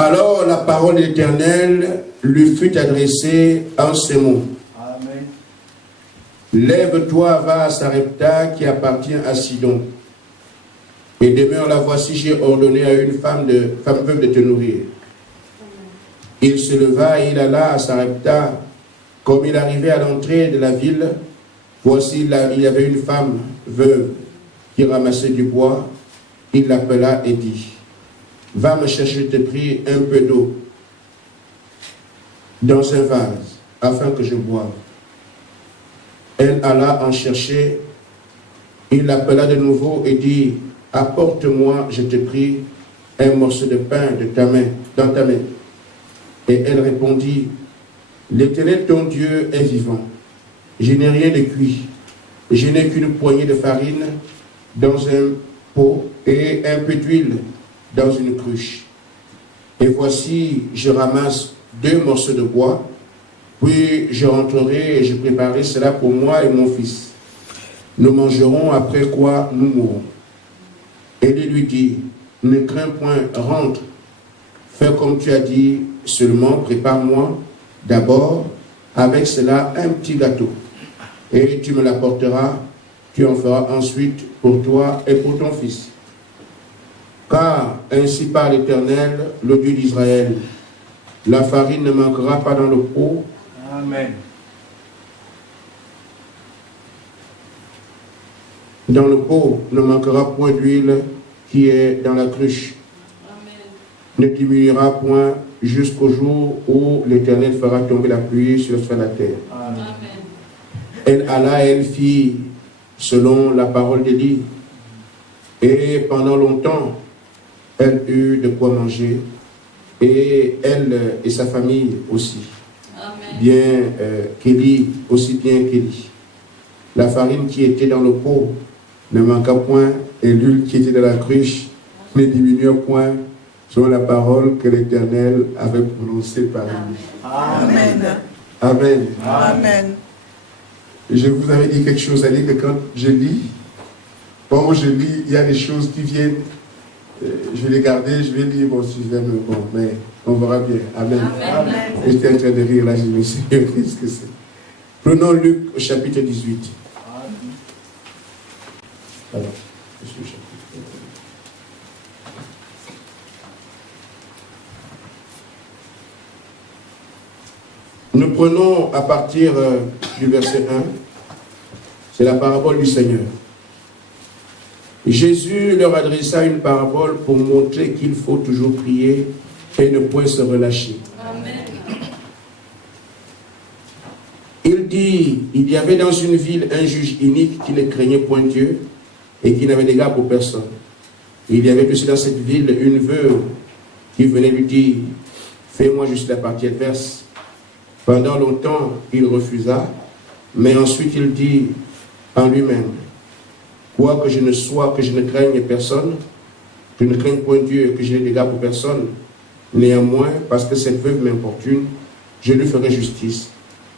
Alors la parole de l'Éternel lui fut adressée en ces mots. Amen. Lève-toi, va à Sarepta qui appartient à Sidon. Et demeure là, voici, j'ai ordonné à une femme veuve de te nourrir. Il se leva et il alla à Sarepta. Comme il arrivait à l'entrée de la ville, voici, il y avait une femme veuve qui ramassait du bois. Il l'appela et dit, va me chercher, je te prie, un peu d'eau dans un vase, afin que je boive. Elle alla en chercher. Il l'appela de nouveau et dit, apporte-moi, je te prie, un morceau de pain dans ta main. Et elle répondit, l'Éternel ton Dieu est vivant. Je n'ai rien de cuit. Je n'ai qu'une poignée de farine dans un pot et un peu d'huile dans une cruche. Et voici, je ramasse 2 morceaux de bois, puis je rentrerai et je préparerai cela pour moi et mon fils. Nous mangerons, après quoi nous mourrons. Élie lui dit, ne crains point, rentre, fais comme tu as dit, seulement prépare-moi d'abord avec cela un petit gâteau, et tu me l'apporteras, tu en feras ensuite pour toi et pour ton fils. Car ainsi parle l'Éternel, le Dieu d'Israël, la farine ne manquera pas dans le pot. Amen. Dans le pot ne manquera point d'huile qui est dans la cruche. Amen. Ne diminuera point jusqu'au jour où l'Éternel fera tomber la pluie sur la terre. Amen. Elle alla, elle fit selon la parole d'Élie. Et pendant longtemps, elle eut de quoi manger. Et elle et sa famille aussi. Amen. Aussi bien qu'Élie. La farine qui était dans le pot ne manqua point, et l'huile qui était dans la cruche ne diminua point, selon la parole que l'Éternel avait prononcée par lui. Amen. Amen. Amen. Je vous avais dit quelque chose, à dire que quand je lis, il y a des choses qui viennent, je vais les garder, je vais lire, mais on verra bien. Amen. Amen. Et j'étais en train de rire là, je me suis dit, qu'est-ce que c'est? Prenons Luc au chapitre 18. Alors, je suis au chapitre. Nous prenons à partir du verset 1, c'est la parabole du Seigneur. Jésus leur adressa une parabole pour montrer qu'il faut toujours prier et ne point se relâcher. Amen. Il dit, il y avait dans une ville un juge inique qui ne craignait point Dieu et qui n'avait d'égard pour personne. Il y avait aussi dans cette ville une veuve qui venait lui dire, fais-moi juste la partie adverse. Pendant longtemps, il refusa, mais ensuite il dit en lui-même, quoique je ne craigne personne, je ne craigne point Dieu et que je n'ai d'égard pour personne, néanmoins, parce que cette veuve m'importune, je lui ferai justice,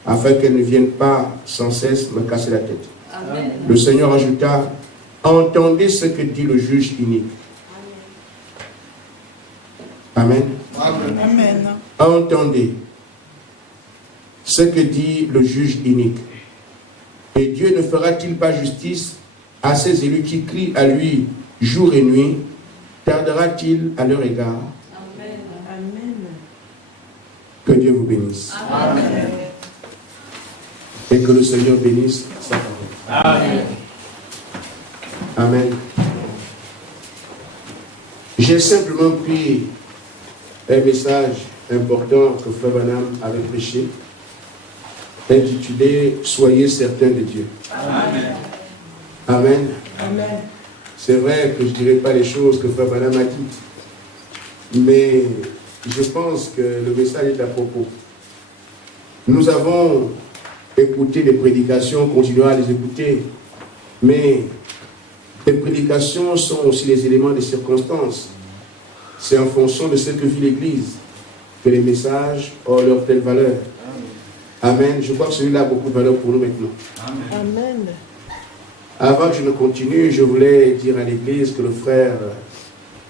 afin qu'elle ne vienne pas sans cesse me casser la tête. Amen. Le Seigneur ajouta, entendez ce que dit le juge inique. Amen. Amen. Entendez ce que dit le juge inique. Et Dieu ne fera-t-il pas justice à ses élus qui crient à lui jour et nuit? Tardera-t-il à leur égard? Amen. Amen. Que Dieu vous bénisse. Amen. Et que le Seigneur bénisse sa parole. Amen. Amen. J'ai simplement pris un message important que Frère Branham avait prêché, intitulé « Soyez certains de Dieu ». Amen. Amen. Amen. C'est vrai que je ne dirai pas les choses que Frère Branham a dites, mais je pense que le message est à propos. Nous avons écouté des prédications, continuons à les écouter, mais les prédications sont aussi les éléments des circonstances. C'est en fonction de ce que vit l'Église que les messages ont leur telle valeur. Amen. Je crois que celui-là a beaucoup de valeur pour nous maintenant. Amen. Avant que je ne continue, je voulais dire à l'Église que le frère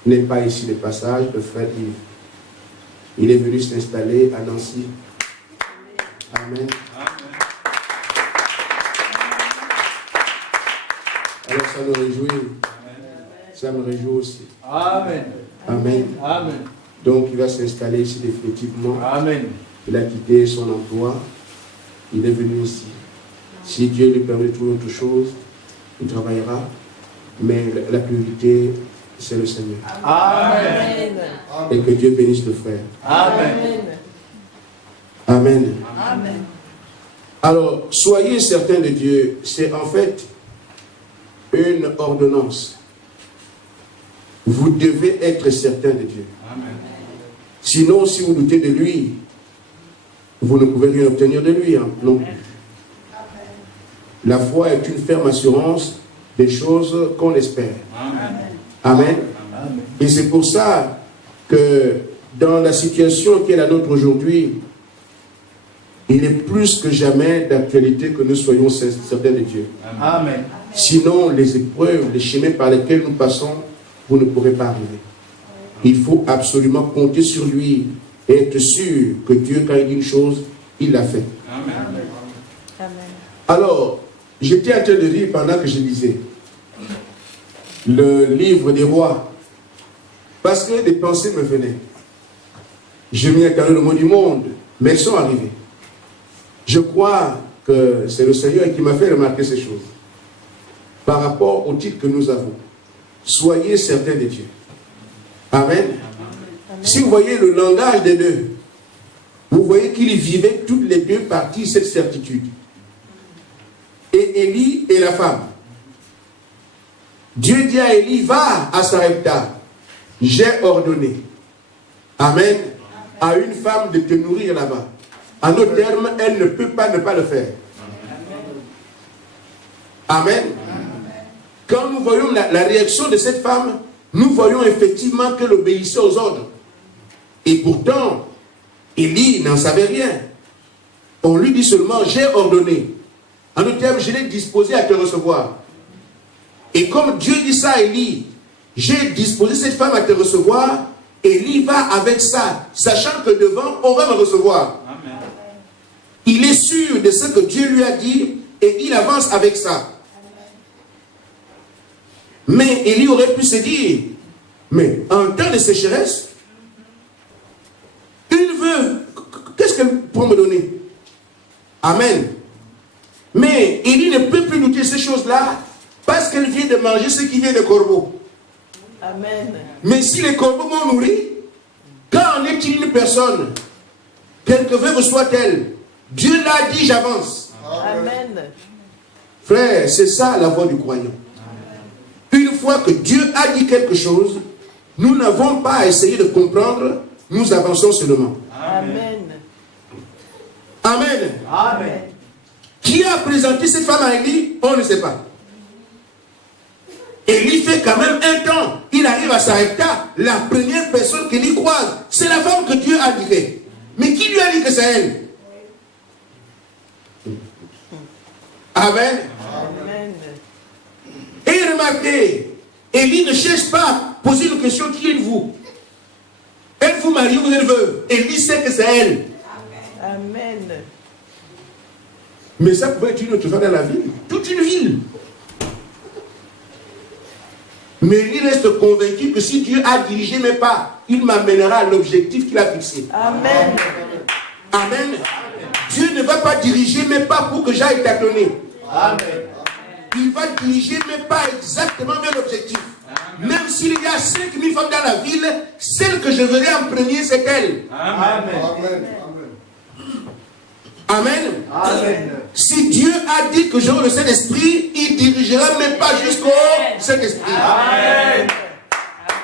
n'est pas ici de passage, le frère Yves. Il est venu s'installer à Nancy. Amen. Alors ça me réjouit. Ça me réjouit aussi. Amen. Amen. Amen. Donc il va s'installer ici définitivement. Amen. Il a quitté son emploi. Il est venu ici. Si Dieu lui permet de trouver autre chose, il travaillera. Mais la priorité, c'est le Seigneur. Amen. Et que Dieu bénisse le frère. Amen. Amen. Amen. Alors, soyez certains de Dieu. C'est en fait une ordonnance. Vous devez être certain de Dieu. Amen. Sinon, si vous doutez de lui, vous ne pouvez rien obtenir de lui. Hein, non plus. La foi est une ferme assurance des choses qu'on espère. Amen. Amen. Amen. Et c'est pour ça que dans la situation qui est la nôtre aujourd'hui, il est plus que jamais d'actualité que nous soyons certains de Dieu. Amen. Sinon, les épreuves, les chemins par lesquels nous passons, vous ne pourrez pas arriver. Il faut absolument compter sur lui et être sûr que Dieu, quand il dit une chose, il l'a fait. Amen. Alors, j'étais en train de lire pendant que je lisais le livre des rois, parce que des pensées me venaient. Je m'y attendais le mot du monde, mais elles sont arrivées. Je crois que c'est le Seigneur qui m'a fait remarquer ces choses. Par rapport au titre que nous avons, soyez certains de Dieu. Amen. Amen. Si vous voyez le langage des deux, vous voyez qu'ils vivaient toutes les deux parties cette certitude. Et Élie et la femme. Dieu dit à Élie, va à Sarepta. J'ai ordonné. Amen. À une femme de te nourrir là-bas. En d'autres termes, elle ne peut pas ne pas le faire. Amen. Quand nous voyons la réaction de cette femme, nous voyons effectivement qu'elle obéissait aux ordres. Et pourtant, Élie n'en savait rien. On lui dit seulement, j'ai ordonné. En d'autres termes, je l'ai disposé à te recevoir. Et comme Dieu dit ça à Élie, j'ai disposé cette femme à te recevoir, Élie va avec ça, sachant que devant, on va me recevoir. Amen. Il est sûr de ce que Dieu lui a dit et il avance avec ça. Mais Élie aurait pu se dire, mais en temps de sécheresse, une veuve, qu'est-ce qu'elle pourrait me donner? Amen. Mais Élie ne peut plus douter ces choses-là parce qu'elle vient de manger ce qui vient des corbeaux. Amen. Mais si les corbeaux m'ont nourri, quand en est-il une personne, quelque veuve soit-elle, Dieu l'a dit, j'avance. Amen. Frère, c'est ça la voie du croyant. Une fois que Dieu a dit quelque chose, nous n'avons pas à essayer de comprendre, nous avançons seulement. Amen. Amen. Amen. Qui a présenté cette femme à Élie? On ne sait pas. Élie fait quand même un temps. Il arrive à Sarepta. La première personne qu'Élie croise, c'est la femme que Dieu a dit. Mais qui lui a dit que c'est elle? Amen. Amen. Et remarquez, Élie ne cherche pas à poser une question, qui êtes-vous? Êtes-vous marié ou vous êtes veuve? Élie sait que c'est elle. Amen. Mais ça pouvait être une autre femme dans la ville. Toute une ville. Mais Élie reste convaincu que si Dieu a dirigé mes pas, il m'amènera à l'objectif qu'il a fixé. Amen. Amen. Dieu ne va pas diriger mes pas pour que j'aille tâtonner. Amen. Il va diriger mes pas exactement vers l'objectif. Même s'il y a 5000 femmes dans la ville, celle que je verrai en premier, c'est elle. Amen. Amen. Amen. Si Dieu a dit que j'aurai le Saint-Esprit, il dirigera mes pas jusqu'au Saint-Esprit. Amen.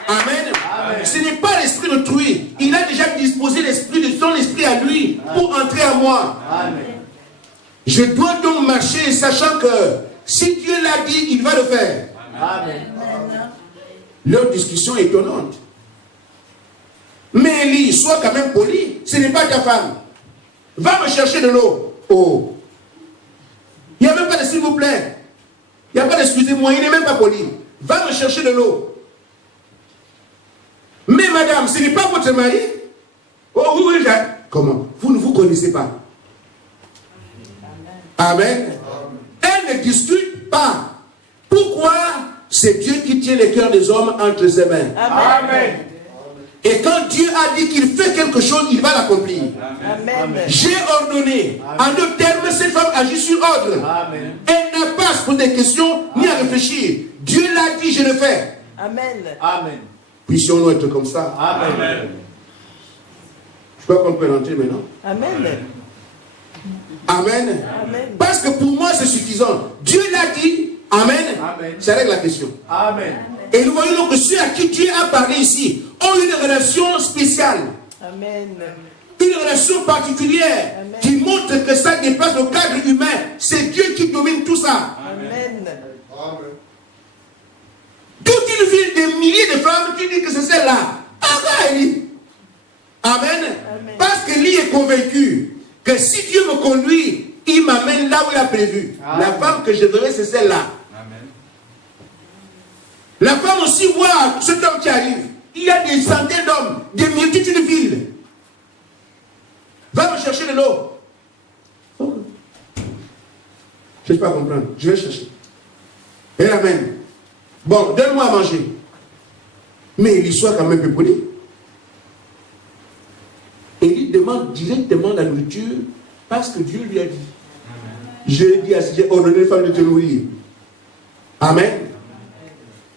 Amen. Amen. Ce n'est pas l'esprit d'autrui. Il a déjà disposé l'esprit de son esprit à lui pour entrer à moi. Amen. Je dois donc marcher sachant que si Dieu l'a dit, il va le faire. Amen. Leur discussion est étonnante. Mais Élie, sois quand même poli. Ce n'est pas ta femme. Va me chercher de l'eau. Oh. Il n'y a même pas de s'il vous plaît. Il n'y a pas d'excusez-moi. Il n'est même pas poli. Va me chercher de l'eau. Mais madame, ce n'est pas votre mari? Oh, Comment? Vous ne vous connaissez pas. Amen. Elle ne discute pas. Pourquoi? C'est Dieu qui tient les cœurs des hommes entre ses mains. Amen. Et quand Dieu a dit qu'il fait quelque chose, il va l'accomplir. Amen. J'ai ordonné. En d'autres termes, cette femme agit sur ordre. Amen. Elle n'a pas à se poser des questions ni à réfléchir. Dieu l'a dit, je le fais. Amen. Amen. Puissions-nous être comme ça. Amen. Je crois qu'on peut rentrer maintenant. Amen. Amen. Amen. Parce que pour moi, c'est suffisant. Dieu l'a dit. Amen. Amen. Ça règle la question. Amen. Et nous voyons donc que ceux à qui Dieu a parlé ici ont une relation spéciale. Amen. Une relation particulière. Amen. Qui montre que ça dépasse le cadre humain. C'est Dieu qui domine tout ça. Amen. Toute une ville de milliers de femmes, tu dis que c'est celle-là. Amen. Amen. Parce qu'Élie est convaincu que si Dieu me conduit, il m'amène là où il a prévu. Amen. La femme que je verrai, c'est celle-là. La femme aussi voit cet homme qui arrive. Il y a des centaines d'hommes, des multitudes de villes. Va me chercher de l'eau. Je ne peux pas comprendre. Je vais chercher. Et elle amène. Bon, donne-moi à manger. Mais l'histoire quand même peu poli. Élie demande directement la nourriture parce que Dieu lui a dit. J'ai ordonné les femmes de te nourrir. Amen.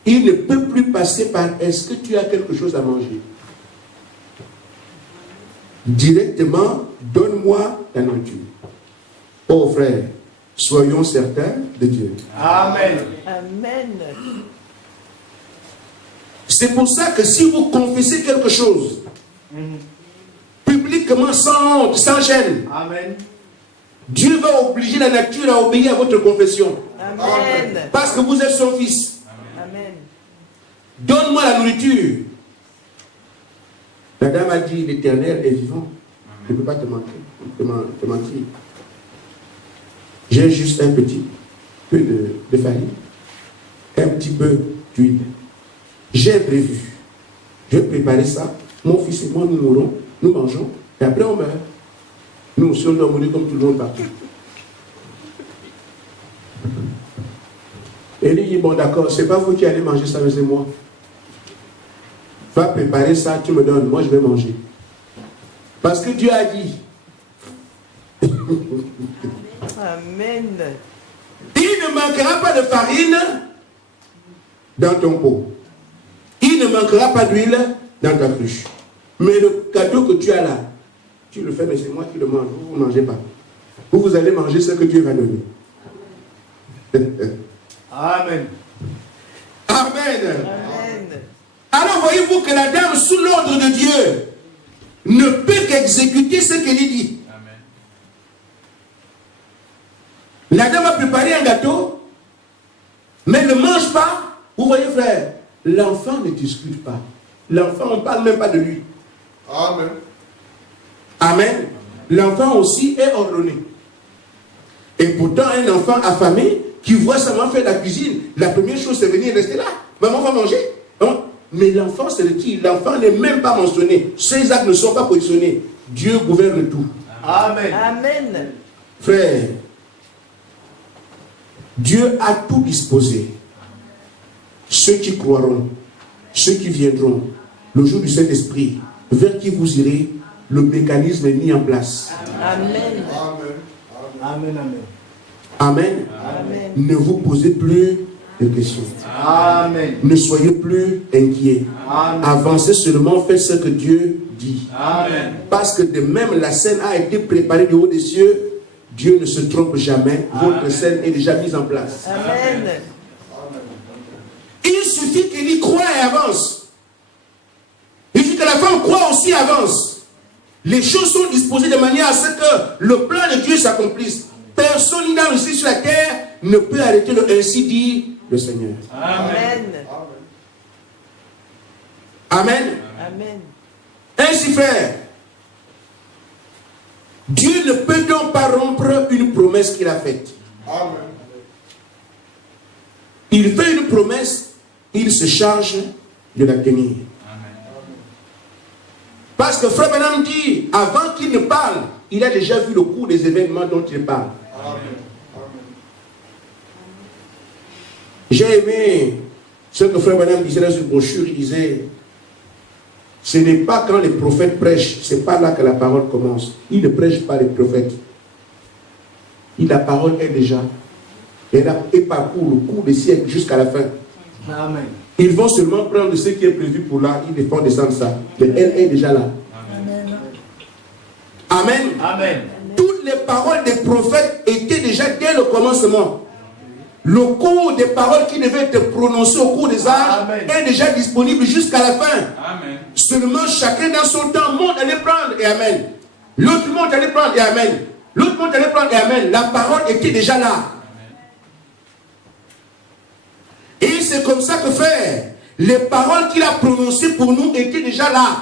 Il ne peut plus passer par est-ce que tu as quelque chose à manger. Directement, donne-moi la nourriture. Oh frère, soyons certains de Dieu. Amen. Amen. C'est pour ça que si vous confessez quelque chose, publiquement, sans honte, sans gêne, Amen. Dieu va obliger la nature à obéir à votre confession. Amen. Parce que vous êtes son fils. Amen. Donne-moi la nourriture. La dame a dit, l'Éternel est vivant. Je ne peux pas te mentir. J'ai juste un petit peu de farine, un petit peu d'huile. J'ai prévu. Je vais préparer ça. Mon fils et moi, nous mourrons, nous mangeons, et après on meurt. Nous aussi, on doit mourir comme tout le monde partout. Et il dit, bon d'accord, c'est pas vous qui allez manger ça, mais c'est moi. Va préparer ça, tu me donnes, moi je vais manger. Parce que Dieu a dit. Amen. Il ne manquera pas de farine dans ton pot. Il ne manquera pas d'huile dans ta cruche. Mais le cadeau que tu as là, tu le fais, mais c'est moi qui le mange. Vous ne mangez pas. Vous allez manger ce que Dieu va donner. Amen. Amen. Amen. Alors voyez-vous que la dame, sous l'ordre de Dieu, ne peut qu'exécuter ce qu'elle dit. Amen. La dame a préparé un gâteau, mais elle ne mange pas. Vous voyez, frère, l'enfant ne discute pas. L'enfant, on ne parle même pas de lui. Amen. Amen. L'enfant aussi est ordonné. Et pourtant, un enfant affamé qui voit sa maman faire la cuisine, la première chose, c'est venir rester là. Maman va manger. Non? Mais l'enfant, c'est le qui? L'enfant n'est même pas mentionné. Ses actes ne sont pas positionnés. Dieu gouverne tout. Amen. Amen. Frère, Dieu a tout disposé. Ceux qui croiront, ceux qui viendront, le jour du Saint-Esprit, vers qui vous irez, le mécanisme est mis en place. Amen. Amen. Amen. Amen. Amen. Ne vous posez plus de questions. Amen. Ne soyez plus inquiets. Amen. Avancez seulement, faites ce que Dieu dit. Amen. Parce que de même la scène a été préparée du haut des cieux, Dieu ne se trompe jamais. Votre scène est déjà mise en place. Amen. Il suffit qu'il y croit et avance. Il suffit que la femme croit aussi et avance. Les choses sont disposées de manière à ce que le plan de Dieu s'accomplisse. Personne ni dans le ciel sur la terre ne peut arrêter le ainsi dit le Seigneur. Amen. Amen. Amen. Ainsi, frère, Dieu ne peut donc pas rompre une promesse qu'il a faite. Amen. Il fait une promesse, il se charge de la tenir. Parce que Frère Branham dit, avant qu'il ne parle, il a déjà vu le cours des événements dont il parle. J'ai aimé ce que Frère Branham disait dans une brochure. Il disait, ce n'est pas quand les prophètes prêchent, c'est pas là que la parole commence. Ils ne prêchent pas les prophètes. La parole est déjà. Elle parcourt le cours des siècles jusqu'à la fin. Amen. Ils vont seulement prendre ce qui est prévu pour là, ils vont descendre ça. Mais elle est déjà là. Amen. Amen. Amen. Toutes les paroles des prophètes étaient déjà dès le commencement. Le cours des paroles qui devaient être prononcées au cours des âges est déjà disponible jusqu'à la fin. Amen. Seulement chacun dans son temps monte à les prendre et amen. L'autre monte à les prendre et amen. L'autre monte à les prendre et amen. La parole était déjà là. Et c'est comme ça que fait. Les paroles qu'il a prononcées pour nous étaient déjà là.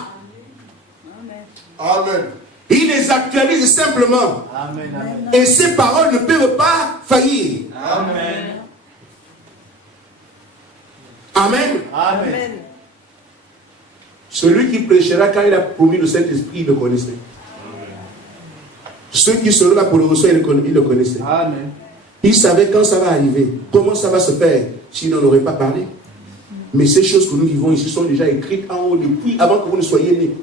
Amen. Il les actualise simplement. Amen. Amen. Et ces paroles ne peuvent pas faillir. Amen. Amen. Amen. Celui qui prêchera quand il a promis le Saint-Esprit, il le connaissait. Ceux qui seront là pour le recevoir, il le connaissait. Amen. Il savait quand ça va arriver, comment ça va se faire, s'il n'en aurait pas parlé. Mais ces choses que nous vivons ici sont déjà écrites en haut depuis avant que vous ne soyez nés.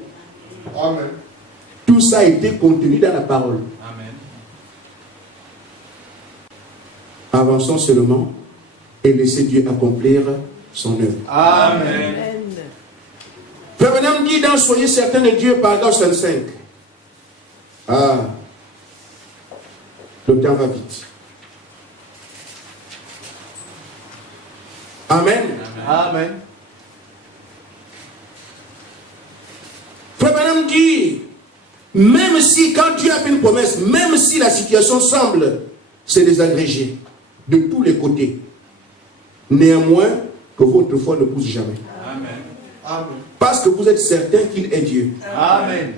Amen. Tout ça a été contenu dans la parole. Amen. Avançons seulement et laissez Dieu accomplir son œuvre. Amen. Amen. Frère Branham dit dans Soyez certains de Dieu, paragraphe 65. Ah, le temps va vite. Amen. Amen. Frère Branham dit, même si, quand Dieu a fait une promesse, même si la situation semble se désagréger de tous les côtés, néanmoins, que votre foi ne pousse jamais. Amen. Amen. Parce que vous êtes certain qu'il est Dieu. Amen.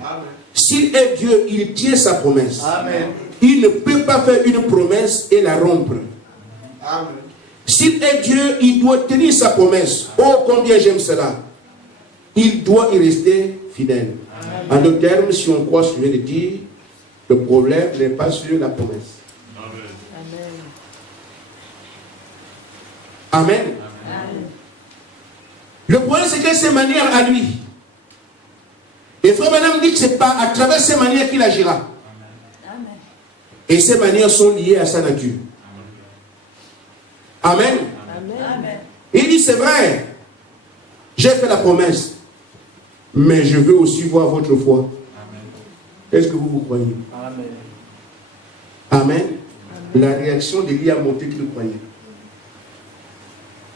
S'il est Dieu, il tient sa promesse. Amen. Il ne peut pas faire une promesse et la rompre. Amen. S'il est Dieu, il doit tenir sa promesse. Oh, combien j'aime cela. Il doit y rester fidèle. En d'autres termes, si on croit ce que je viens de dire, le problème n'est pas sur la promesse. Amen. Amen. Le problème, c'est que ses manières à lui. Et Frère Branham dit que ce n'est pas à travers ses manières qu'il agira. Amen. Et ces manières sont liées à sa nature. Amen. Amen. Il dit, c'est vrai, j'ai fait la promesse, mais je veux aussi voir votre foi. Est-ce que vous croyez? Amen. Amen. La réaction d'Élie a monté qu'il croyait.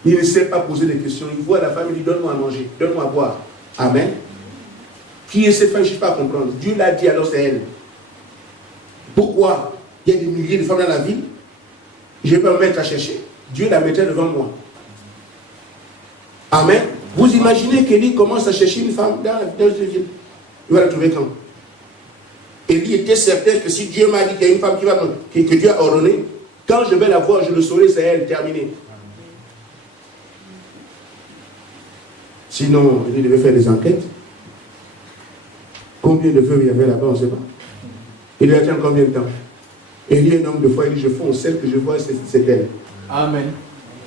Il ne sait pas poser des questions. Il voit la femme, il dit, donne-moi à manger, donne-moi à boire. Amen. Qui est cette femme? Je ne sais pas comprendre. Dieu l'a dit, alors c'est elle. Pourquoi? Il y a des milliers de femmes dans la ville. Je ne vais pas me mettre à chercher. Dieu la mettait devant moi. Amen. Vous imaginez qu'Élie commence à chercher une femme dans une ville. Il va la trouver quand? Élie était certain que si Dieu m'a dit qu'il y a une femme que Dieu a ordonné, quand je vais la voir, je le saurai, c'est elle, terminé. Sinon, il devait faire des enquêtes. Combien de feux il y avait là-bas, on ne sait pas. Il devait attendre combien de temps? Élie est un homme de foi, il dit, je fonce, celle que je vois, c'est elle. Amen.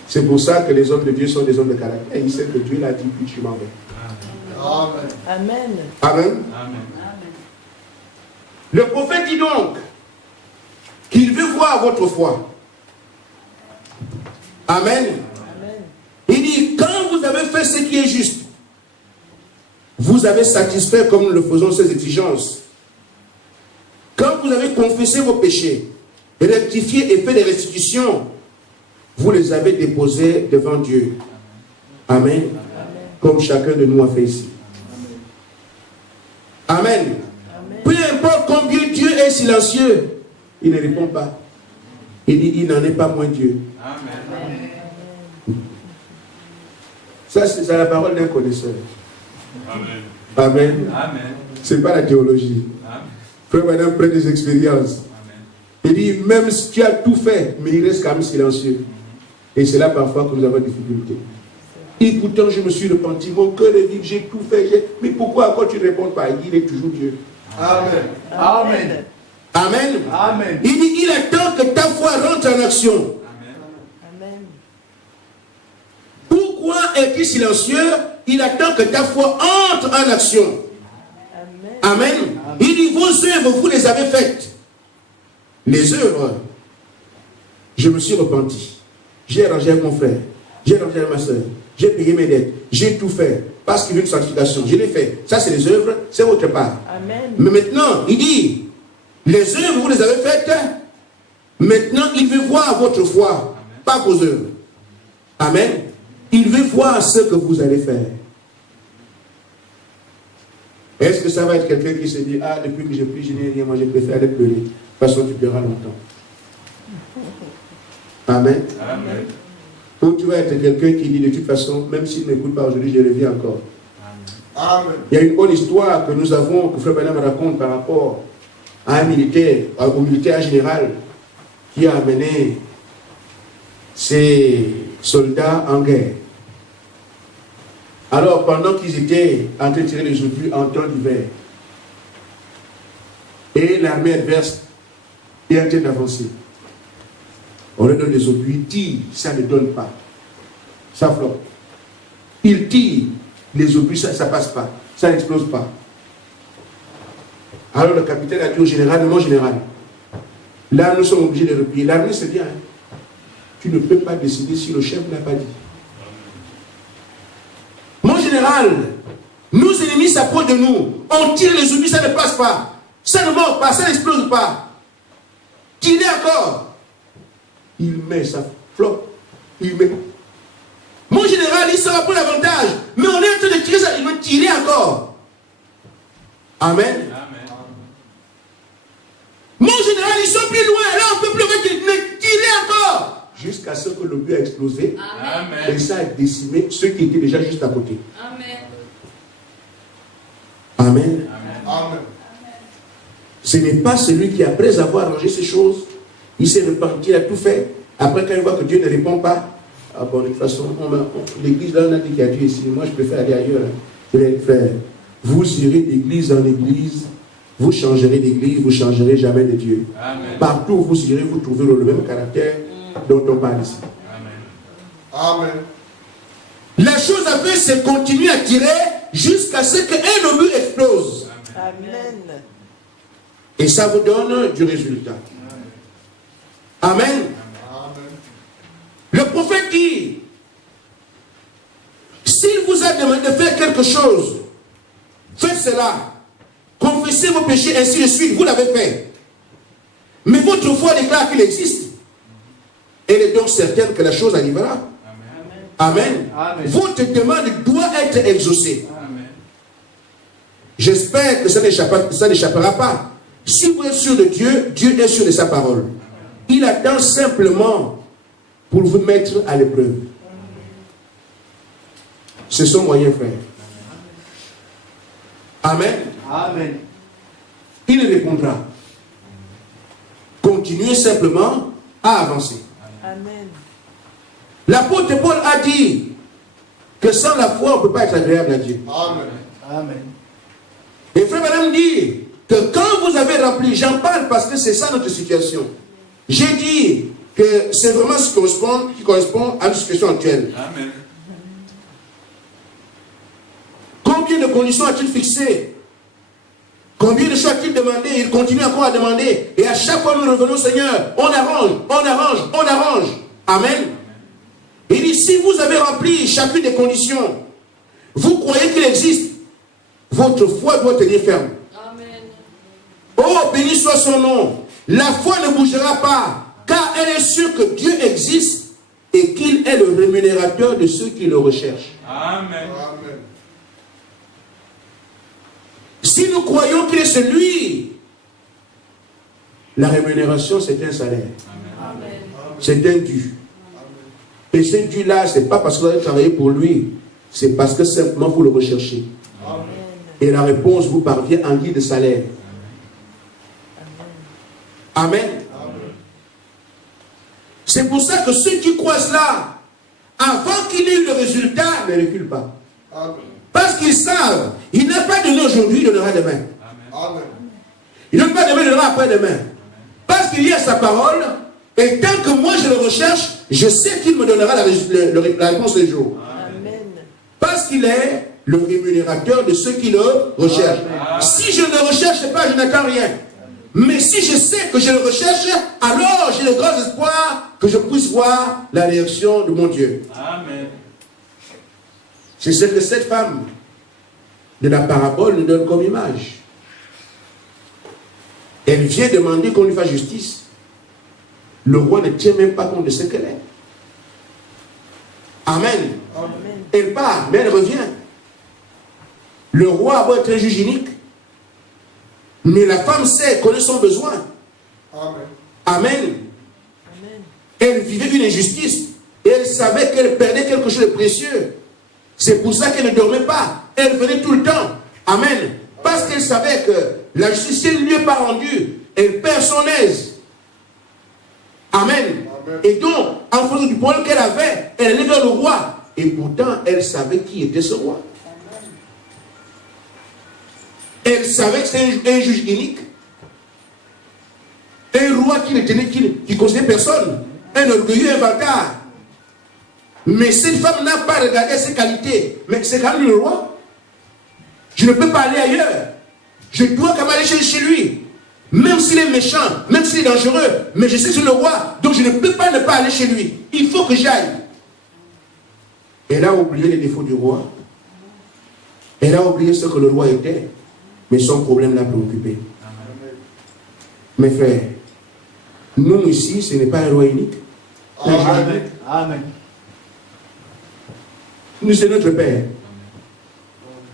C'est pour ça que les hommes de Dieu sont des hommes de caractère. Il sait que Dieu l'a dit, puis tu m'en vais. Amen. Amen. Amen. Amen. Le prophète dit donc qu'il veut voir votre foi. Amen. Amen. Il dit, quand vous avez fait ce qui est juste, vous avez satisfait comme nous le faisons ces exigences. Quand vous avez confessé vos péchés, rectifié et fait des restitutions, vous les avez déposés devant Dieu. Amen. Amen. Comme chacun de nous a fait ici. Amen. Amen. Peu importe combien Dieu est silencieux, il ne répond pas. Il dit, il n'en est pas moins Dieu. Amen. Ça, c'est la parole d'un connaisseur. Amen. Amen. Amen. Ce n'est pas la théologie. Amen. Frère Madame prend des expériences. Amen. Il dit, même si tu as tout fait, mais il reste quand même silencieux. Et c'est là parfois que nous avons des difficultés. Et pourtant, je me suis repenti. Mon cœur est vif, j'ai tout fait. Mais pourquoi encore tu ne réponds pas? Il dit, il est toujours Dieu. Amen. Amen. Amen. Amen. Il dit, il est temps que ta foi rentre en action. Amen. Pourquoi es-tu silencieux? Il attend que ta foi entre en action. Amen. Amen. Il dit, vos œuvres, vous les avez faites. Les œuvres, je me suis repenti. J'ai arrangé avec mon frère. J'ai arrangé avec ma soeur. J'ai payé mes dettes. J'ai tout fait. Parce qu'il veut une sanctification. Je l'ai fait. Ça, c'est les œuvres. C'est votre part. Amen. Mais maintenant, il dit, les œuvres, vous les avez faites. Maintenant, il veut voir votre foi. Pas vos œuvres. Amen. Il veut voir ce que vous allez faire. Est-ce que ça va être quelqu'un qui se dit, ah, depuis que j'ai pris, je n'ai rien, moi je préfère aller pleurer. De toute façon, tu pleuras longtemps. Amen. Amen. Ou tu vas être quelqu'un qui dit, de toute façon, même s'il ne m'écoute pas aujourd'hui, je reviens encore. Amen. Il y a une bonne histoire que nous avons, que Frère Branham raconte par rapport à un militaire, au militaire général, qui a amené ses soldats en guerre. Alors, pendant qu'ils étaient en train de tirer les obus en temps d'hiver, et l'armée adverse est en train d'avancer, on leur donne des obus, ils tirent, ça ne donne pas. Ça flotte. Ils tirent, les obus, ça ne passe pas. Ça n'explose pas. Alors le capitaine a dit au général, mon général, là nous sommes obligés de replier. L'armée c'est bien. Hein. Tu ne peux pas décider si le chef n'a pas dit. Mon général, nos ennemis s'approchent de nous. On tire les obus, ça ne passe pas. Ça ne mord pas, ça n'explose pas. Tirez encore. Il met, ça flotte. Il met. Mon général, il sera pour l'avantage. Mais on est en train de tirer ça, il veut tirer encore. Amen. Amen. Mon général, ils sont plus loin. Là, on ne peut plus tirer encore. Jusqu'à ce que l'obus a explosé. Amen. Et ça a décimé ceux qui étaient déjà juste à côté. Amen. Amen. Amen. Ce n'est pas celui qui, après avoir arrangé ces choses, il s'est repenti, il a tout fait. Après, quand il voit que Dieu ne répond pas, ah bon, de toute façon, l'église là, on a dit qu'il y a Dieu ici. Moi, je préfère aller ailleurs. Frère, vous irez d'église en église, vous changerez d'église, vous ne changerez jamais de Dieu. Amen. Partout où vous irez, vous trouverez le même caractère dont on parle ici. Amen. Amen. La chose à faire, c'est continuer à tirer jusqu'à ce qu'un obus explose. Amen. Et ça vous donne du résultat. Amen. Amen. Le prophète dit, s'il vous a demandé de faire quelque chose, faites cela. Confessez vos péchés, ainsi de suite. Vous l'avez fait. Mais votre foi déclare qu'il existe. Elle est donc certaine que la chose arrivera. Amen. Amen. Votre demande doit être exaucée. Amen. J'espère que ça n'échappera pas. Si vous êtes sûr de Dieu, Dieu est sûr de sa parole. Il attend simplement pour vous mettre à l'épreuve. C'est son moyen, frère. Amen. Amen. Il répondra. Continuez simplement à avancer. Amen. L'apôtre Paul a dit que sans la foi, on ne peut pas être agréable à Dieu. Amen. Amen. Et frère Madame dit que quand vous avez rempli, j'en parle parce que c'est ça notre situation. J'ai dit que c'est vraiment ce qui correspond à notre situation actuelle. Amen. Combien de conditions a-t-il fixées? Combien de choses a-t-il demandé? Il continue encore à demander. Et à chaque fois nous revenons, Seigneur, on arrange, on arrange, on arrange. Amen. Il dit, si vous avez rempli chacune des conditions, vous croyez qu'il existe, votre foi doit tenir ferme. Amen. Oh, béni soit son nom. La foi ne bougera pas, car elle est sûre que Dieu existe et qu'il est le rémunérateur de ceux qui le recherchent. Amen. Amen. Si nous croyons qu'il est celui, la rémunération c'est un salaire, Amen. c'est un dû. Et ce dû-là, ce n'est pas parce que vous avez travaillé pour lui, c'est parce que simplement vous le recherchez. Amen. Et la réponse vous parvient en guise de salaire. Amen. Amen. C'est pour ça que ceux qui croient cela, à avant qu'il ait eu le résultat, ne recule pas. Amen. Parce qu'ils savent, il n'a pas donné aujourd'hui, il donnera demain. Amen. Il ne donne pas demain, il donnera après-demain. Parce qu'il y a sa parole, et tant que moi je le recherche, je sais qu'il me donnera la réponse des jours. Amen. Parce qu'il est le rémunérateur de ceux qui le recherchent. Amen. Si je ne le recherche pas, je n'attends rien. Mais si je sais que je le recherche, alors j'ai le grand espoir que je puisse voir la réaction de mon Dieu. Amen. C'est ce que cette femme de la parabole nous donne comme image. Elle vient demander qu'on lui fasse justice. Le roi ne tient même pas compte de ce qu'elle est. Amen. Amen. Elle part, mais elle revient. Le roi va être un juge unique. Mais la femme sait, connaît son besoin. Amen. Amen. Amen. Elle vivait une injustice. Et elle savait qu'elle perdait quelque chose de précieux. C'est pour ça qu'elle ne dormait pas. Elle venait tout le temps. Amen. Parce qu'elle savait que la justice, si elle ne lui est pas rendue, elle perd son aise. Amen. Amen. Et donc, en fonction du problème qu'elle avait, elle allait vers le roi. Et pourtant, elle savait qui était ce roi. Elle savait que c'était un juge unique. Un roi qui ne tenait, qui considérait personne. Un orgueilleux inventard. Mais cette femme n'a pas regardé ses qualités. Mais c'est quand même le roi. Je ne peux pas aller ailleurs. Je dois quand même aller chez lui. Même s'il est méchant, même s'il est dangereux. Mais je sais que c'est le roi. Donc je ne peux pas ne pas aller chez lui. Il faut que j'aille. Elle a oublié les défauts du roi. Elle a oublié ce que le roi était. Mais son problème l'a préoccupé. Mes frères, nous ici, ce n'est pas un roi unique. Amen. Amen. Nous, c'est notre Père.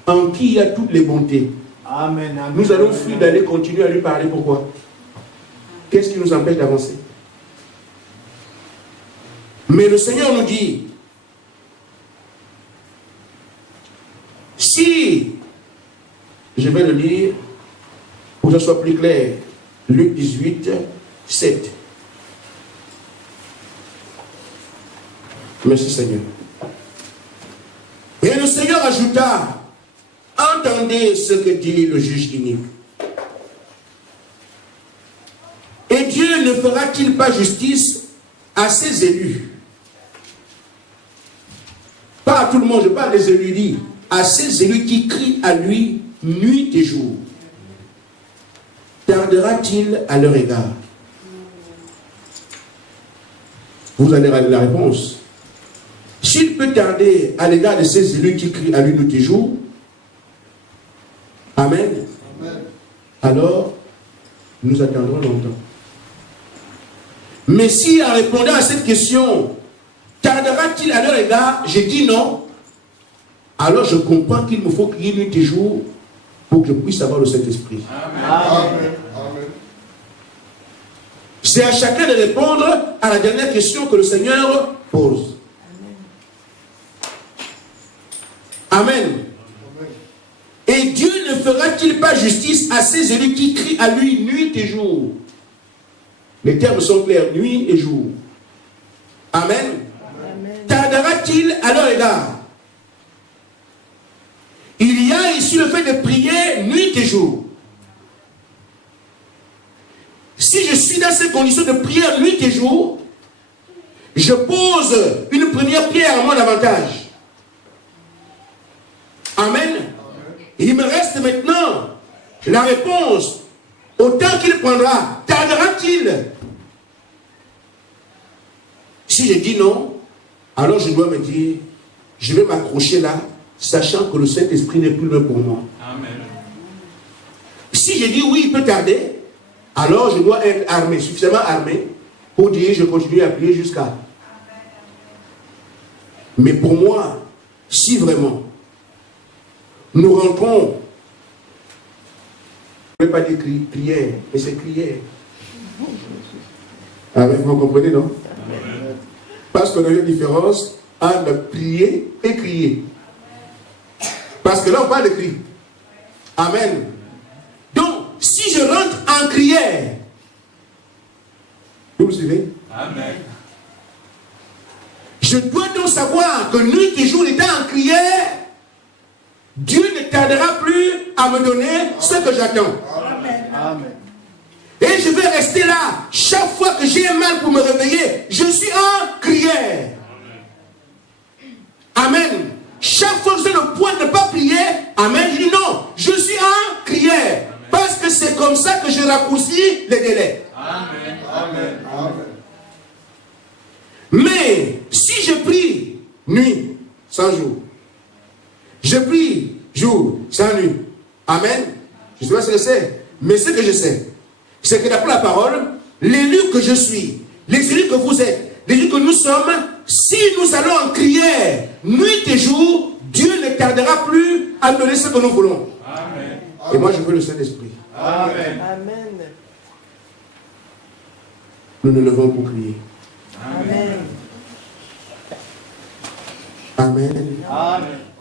En qui il y a toutes les bontés. Amen. Amen. Nous allons fuir d'aller continuer à lui parler. Pourquoi? Qu'est-ce qui nous empêche d'avancer? Mais le Seigneur nous dit, si, je vais le lire pour que ce soit plus clair, Luc 18, 7. Merci Seigneur. Et le Seigneur ajouta, entendez ce que dit le juge unique. Et Dieu ne fera-t-il pas justice à ses élus? Pas à tout le monde, je parle des élus, dit, à ces élus qui crient à lui nuit et jour. Tardera-t-il à leur égard? Vous allez avoir la réponse. S'il peut tarder à l'égard de ces élus qui crient à lui nuit et jour, Amen. Amen. Alors, nous attendrons longtemps. Mais si en répondant à cette question, tardera-t-il à leur égard, je dis non, alors je comprends qu'il me faut crier nuit et jour pour que je puisse avoir le Saint-Esprit. Amen. Amen. Amen. C'est à chacun de répondre à la dernière question que le Seigneur pose. Amen. Amen. Et Dieu ne fera-t-il pas justice à ces élus qui crient à lui nuit et jour? Les termes sont clairs, nuit et jour. Amen. Amen. Tardera-t-il à leur égard? Il y a ici le fait de prier nuit et jour. Si je suis dans ces conditions de prière nuit et jour, je pose une première pierre à mon avantage. Amen. Il me reste maintenant la réponse. Au temps qu'il prendra, tardera-t-il? Si je dis non, alors je dois me dire, je vais m'accrocher là, sachant que le Saint-Esprit n'est plus là pour moi. Amen. Si je dis oui, il peut tarder, alors je dois être armé, suffisamment armé, pour dire je continue à prier jusqu'à. Mais pour moi, si vraiment nous rentrons, je ne vais pas dire prière, mais c'est crière. Vous comprenez, non? Parce qu'on a une différence entre prier et crier. Parce que là, on parle de cri. Amen. Donc, si je rentre en prière, vous me suivez? Amen. Je Je dois donc savoir que nuit et jour étant en prière, Dieu ne tardera plus à me donner ce que j'attends. Amen. Et je vais rester là. Chaque fois que j'ai mal pour me réveiller, je suis en prière. Amen. Chaque fois que j'ai le point de ne pas prier, amen, je dis non, je suis en prière. Parce que c'est comme ça que je raccourcis les délais. Amen. Amen. Amen. Mais si je prie nuit sans jour, je prie jour sans nuit, amen, je ne sais pas ce que c'est, mais ce que je sais, c'est que d'après la parole, l'élu que je suis, les élus que vous êtes, les élus que nous sommes, si nous allons en prière nuit et jour, Dieu ne tardera plus à nous donner ce que nous voulons. Amen. Et moi je veux le Saint-Esprit. Amen. Amen. Nous nous levons pour prier. Amen. Amen. Amen.